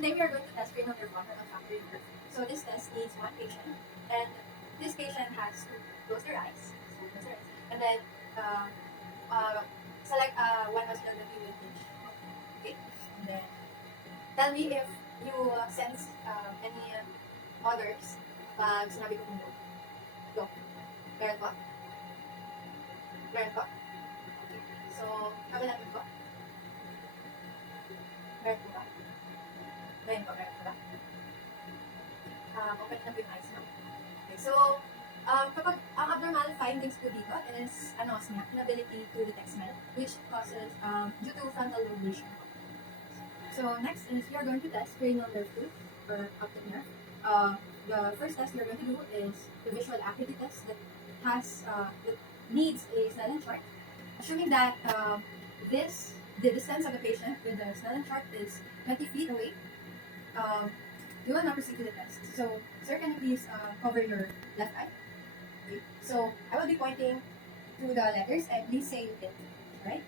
Today we are going to test cranial nerve blocker on factory nerve. So this test needs one patient, and this patient has to close their eyes, and then select one muscle that you will pinch. Okay, and then tell me if you sense any others pag sinabi ko kung go. Go. Meron ba? Meron ba? Okay. So, kabilang ko. Meron ba? Meron ba? Meron ba? Open na po yung eyes mo. Okay. So, kapag ang abnormal findings po dito is anosmia, inability to detect smell, which causes due to frontal lobe lesion. So next is we are going to test cranial nerve tooth or optic nerve. The first test we are going to do is the visual acuity test that needs a Snellen chart. Assuming that the distance of the patient with the Snellen chart is 20 feet away, we will now proceed to the test. So, sir, can you please cover your left eye? Okay. So, I will be pointing to the letters and please say it. Right?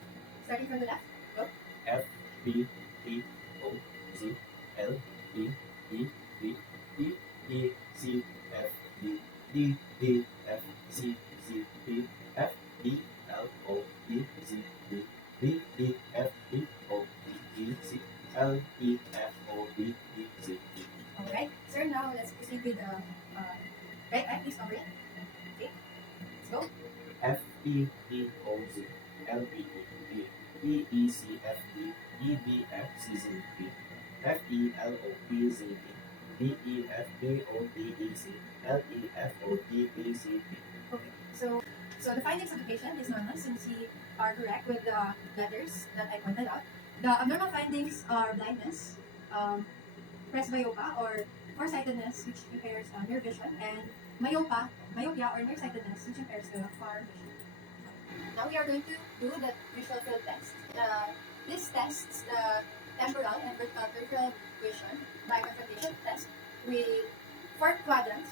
Starting from the left. Go. F, B, T, O, Z, L, E, E, B, E, E, C, F, D, D, D, F, C, C, D, F, E, L, O, E, Z, D, B, D, F, E, O, E, G, C, L, E, F, O, D, E, Z. Alright, sir, now let's proceed with the right eye. Please cover it. Okay, let's go. F, E, E, O, Z, L, E, E, D, E, E, C, F, D, E, B, F, C, Z, D, F, E, L, O, P, Z, D, D, E, F, B, O, D, E, C, L, E, F, O, D, E, C, D. Okay, so the findings of the patient is normal since he are correct with the letters that I pointed out. The abnormal findings are blindness, presbyopia or farsightedness, which impairs near vision, and myopia or nearsightedness, which impairs the far vision. Now we are going to do the visual field test. This tests the temporal and peripheral vision by confrontation test with 4 quadrants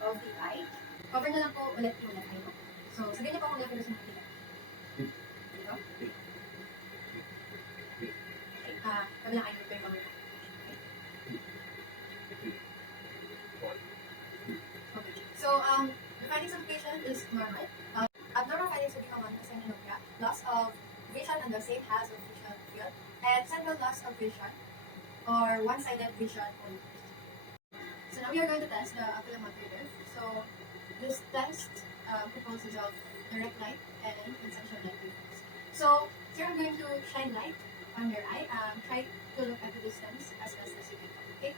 of the eye. Cover na lang po ulit yung left eye mo. So, sabihin niyo po kung letters mo makikita. Dito? Okay, kabilang eye mo po yung cover na. Okay. So, the findings of the patient is normal. Abnormal findings will become myopia, loss of vision on the same halves of visual field, and central loss of vision or one-sided vision only. So now we are going to test the oculomotor nerve. So this test composes of direct light and essential light waves. So here I'm going to shine light on your eye. Try to look at the distance as best as you can. Okay.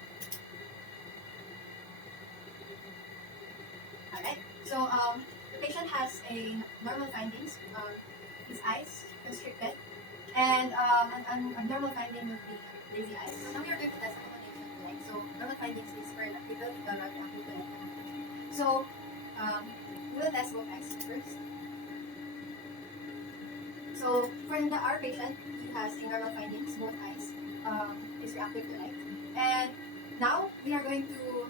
Alright. So the patient has a normal findings. His eyes constricted, and an abnormal finding would be lazy eyes. So now we are going to test accommodation, right? So normal findings is for electrical, electrical. So we will test both eyes first. So for our patient, he has a normal findings, both eyes is reactive to light. And now we are going to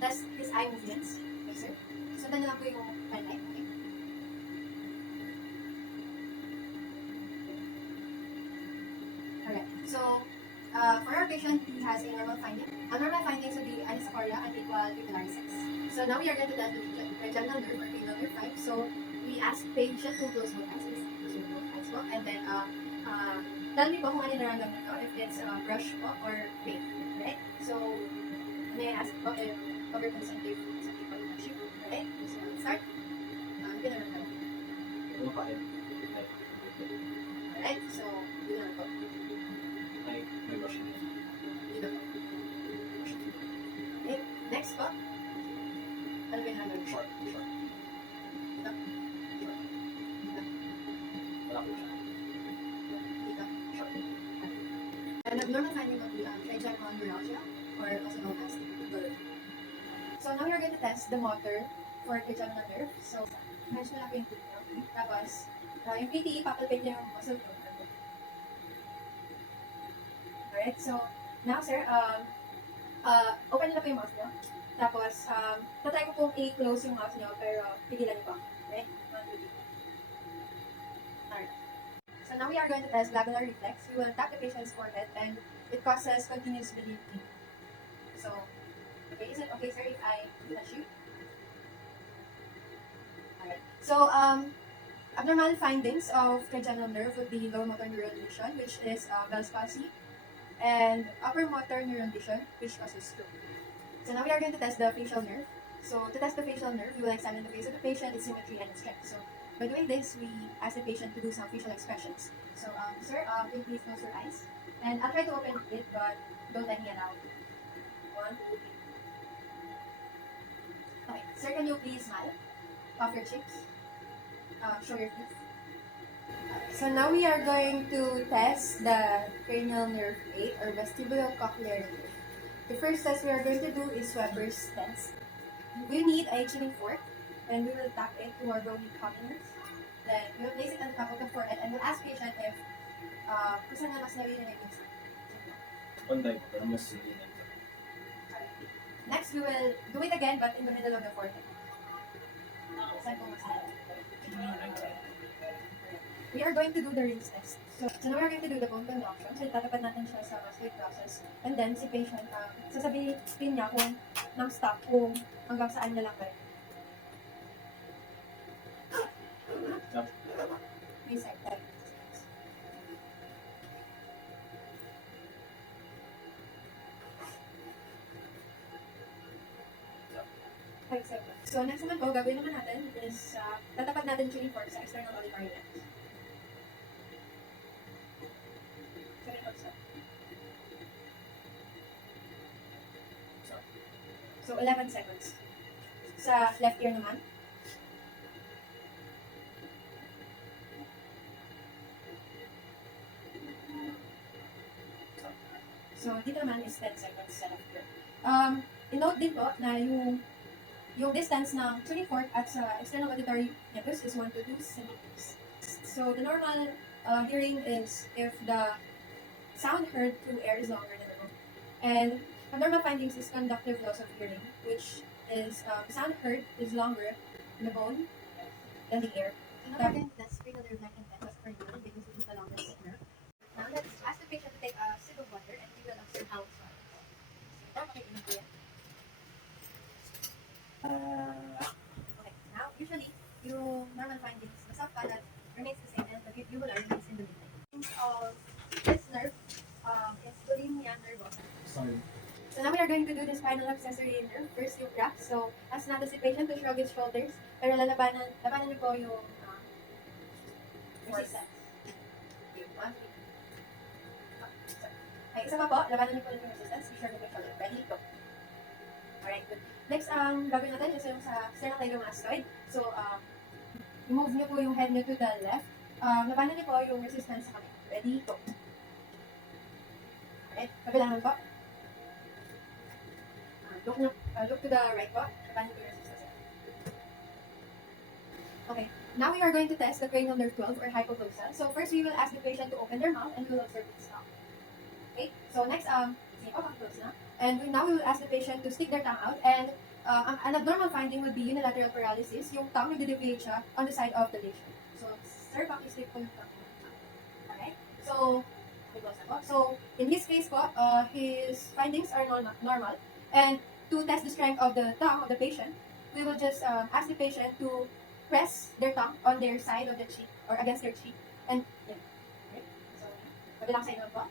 test his eye movements. Okay, sir. So then lang po yung highlight. Okay. Alright. So for our patient, he has a normal finding. A normal findings would be anisocoria and equal pupillary size. So now we are going to test the trigeminal nerve or cranial nerve 5. So we ask patient to close both eyes. Close both eyes po. And then tell me po kung ano naramdaman nito, if it's brush po or pain. Right? So may I ask po if overconcentric sa people touch you. Right? So start. Ano naramdaman? Alright, so yun naman po. May brush. Dito po. Okay, next po. Ano ba yung naramdaman? Short. Dito. Dito. Wala po siya. Dito. Short. An abnormal finding of the trigeminal neuralgia, or also known as blur. So now we are going to test the motor for trigeminal nerve. So, imagine na lang po yung PTE. Tapos, yung PTE, papalpate niya yung muscle ko. Alright, so, now sir, open niyo na po yung mouth niyo. Tapos, tatry ko pong i-close yung mouth niyo, pero pigilan niyo po. Okay? 1, 2, 3. Alright. So now we are going to test glabellar reflex. We will tap the patient's forehead and it causes continuous bleeding. So, okay, is it okay, sir, if I touch you? Alright. So, abnormal findings of trigeminal nerve would be low motor neuron lesion, which is Bell's palsy, and upper motor neuron lesion, which causes stroke. So now we are going to test the facial nerve. So to test the facial nerve, we will examine the face of the patient, its symmetry, and its strength. So by doing this, we ask the patient to do some facial expressions. So, sir, can you please close your eyes? And I'll try to open it, but don't let me allow. 1, 2, 3. Okay, sir, can you please smile? Puff your cheeks. Show your teeth. So now we are going to test the cranial nerve 8 or vestibulocochlear nerve. The first test we are going to do is Weber's test. We need a tuning fork, and we will tap it to our bony continents. Then we will place it on the top of the forehead, and we'll ask patient if kung saan na mas naririnig yung sound. Onday ko, pero mas hindi na ito. Next, we will do it again, but in the middle of the forehead. Saan po mas We are going to do the rinse test. So now we are going to do the bone conduction. So tatapat natin siya sa muscular process. And then si patient, sasabihin niya kung nang stop kung hanggang saan na lang kayo. Stop. Please type. So next naman po, gagawin naman natin is tatapat natin tuning fork sa external auditory lens. So 11 seconds. Sa left ear naman. So dito naman is 10 seconds sa left ear. I-note din po na yung distance ng tuning fork at sa external auditory nerves is 1 to 2 centimeters. So the normal hearing is if the sound heard through air is longer than the bone. And abnormal findings is conductive loss of hearing, which is sound heard is longer in the bone than the air. So now we're going to test cranial nerve 9 and 10 was for urine because it is the longest nerve. Now let's ask the patient to take a sip of water and we will observe how it swallows. So, okay, okay. Okay, now usually yung normal findings, the soft palate remains the same and the uvula remains in the middle. Of this nerve is bulimia nervosa. Sorry. So now we are going to do the spinal accessory nerve. First yung graph. So ask natin si patient to shrug his shoulders. Pero labanan niyo po yung resistance. Okay, 1, 2. Ay, isa pa po, labanan niyo po yung resistance. Shrug your shoulder. Ready? Go. Alright, good. Next, gagawin natin is yung sa sternocleidomastoid. So, move niyo po yung head niyo to the left. Labanan niyo po yung resistance sa kamay. Ready? Go. Alright, kabila naman po. Look to the right po. Labanan niyo yung resistance. Okay, now we are going to test the cranial nerve 12 or hypoglossal. So, first we will ask the patient to open their mouth and we will observe its tongue. Okay, so next, sige po, close na. And now we will ask the patient to stick their tongue out, and an abnormal finding would be unilateral paralysis. Yung tongue nagde-deviate siya on the side of the lesion. So, sir, paki-stick po yung tongue. Alright? So, so, in his case po, his findings are normal. And to test the strength of the tongue of the patient, we will just ask the patient to press their tongue on their side of the cheek or against their cheek. And, yeah. Okay? So, kabilang side naman po.